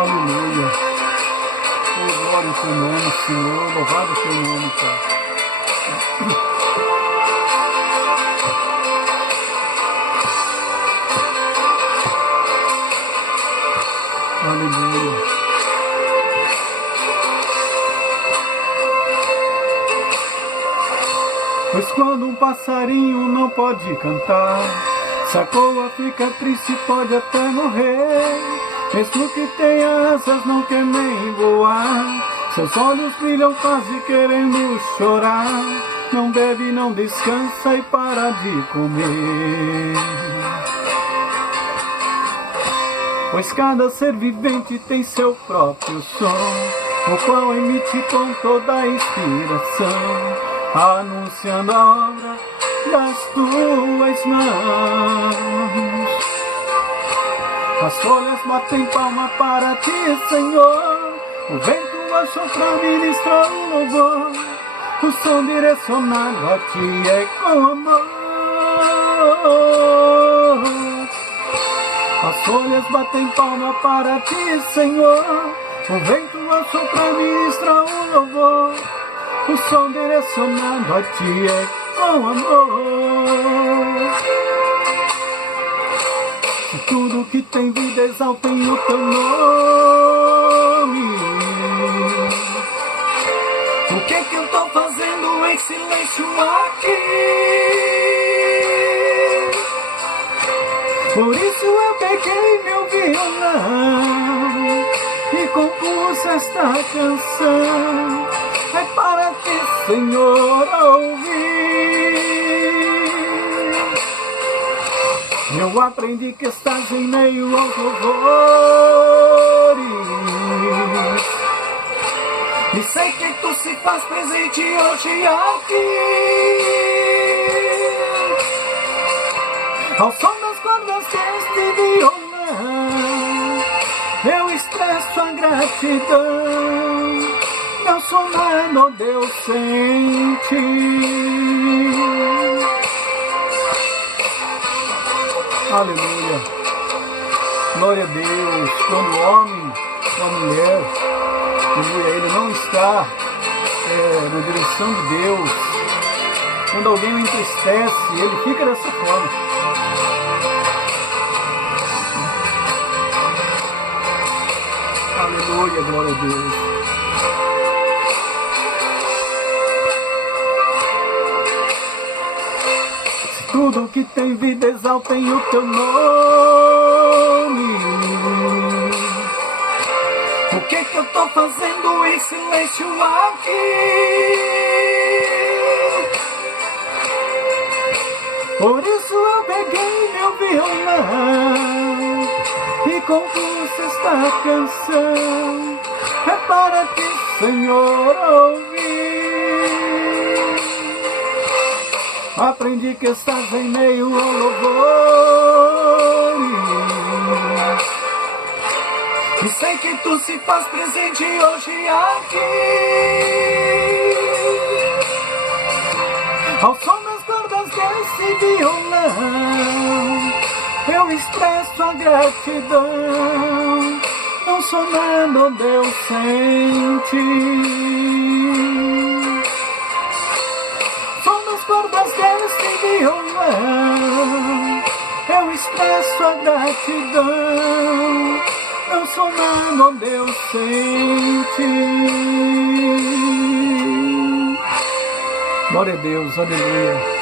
Aleluia. Oh, glória ao teu nome, Senhor. Louvado o teu nome, Pai. Aleluia. Pois quando um passarinho não pode cantar, se a coa fica triste pode até morrer. Mesmo que tenha asas não quer nem voar, seus olhos brilham quase querendo chorar. Não bebe, não descansa e para de comer. Pois cada ser vivente tem seu próprio som, o qual emite com toda a inspiração, anunciando a obra das tuas mãos. As folhas batem palma para ti, Senhor, o vento assopra, ministra o louvor, o som direcionado a ti é com amor. As folhas batem palma para ti, Senhor, o vento assopra, ministra o louvor, o som direcionado a ti é com amor. Se tudo que tem vida exaltem o teu nome, o que eu tô fazendo em silêncio aqui? Por isso eu peguei meu violão e compus esta canção. É para ti, Senhor, ouvir. Eu aprendi que estás em meio aos louvores, e sei que tu se faz presente hoje aqui. Ao som das cordas deste violão, eu expresso a gratidão. Não sou nada, oh Deus, sem ti. Aleluia. Glória a Deus. Quando o homem, a mulher, ele não está na direção de Deus, quando alguém o entristece, ele fica dessa forma. Aleluia, glória a Deus. Se tudo que tem vida exaltem o teu nome, o que eu tô fazendo em silêncio aqui? Por isso eu peguei meu violão e compus esta canção. É para ti, Senhor, ouvir. Aprendi que estás em meio ao louvor, e sei que tu se faz presente hoje aqui. Ao som das cordas desse violão, eu expresso a gratidão. Não sou nada, oh Deus, sem ti. Som das cordas desse violão, eu expresso a gratidão. Não sou nada, oh Deus, sem ti. Glória a Deus, aleluia.